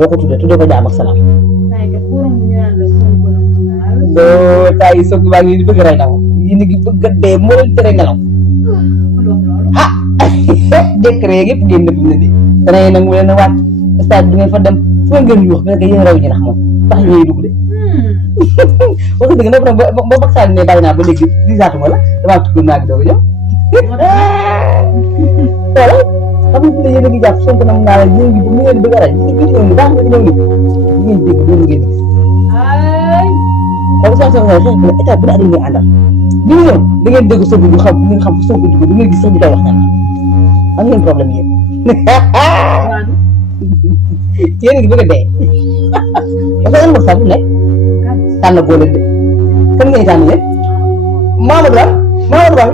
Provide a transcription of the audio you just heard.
doo ko tuddee ko jaam ak salaam. tay soog baa ngi bëgg rey naw yi ni ngi bëgg dee moo leen tere ngelaw ah décret yëpp génn fi mu ne nii danañ nag mu leen a wàcc stade du ngeen fa dem fu ngeen ñu wax parce que yéen raw ji nax moom tax ñuy dugg de wax dëgg nag ba Macky Sall ne bàyyi naa ba léegi disaatuma la damaa tukki naa gi doog a ñëw voilà xam nga yéen a ngi jàpp Sonko nam naa la yéen ngi mu ngeen bëgg a rey ñu ngi ñëw ni baax nga ñëw ni ngeen dégg loolu ngeen gis parce que Sonko état bu daal di ñuy àndal bi ñu ñëw da ngeen dégg Sonko du xam ngeen xam Sonko dugg du ngeen gis sax ñu koy wax naan am ngeen problème yéen yéen a ngi bëgg a dee parce que ma sax bu nekk tànn boole de kan ngay tànn yéen Mamadou Ba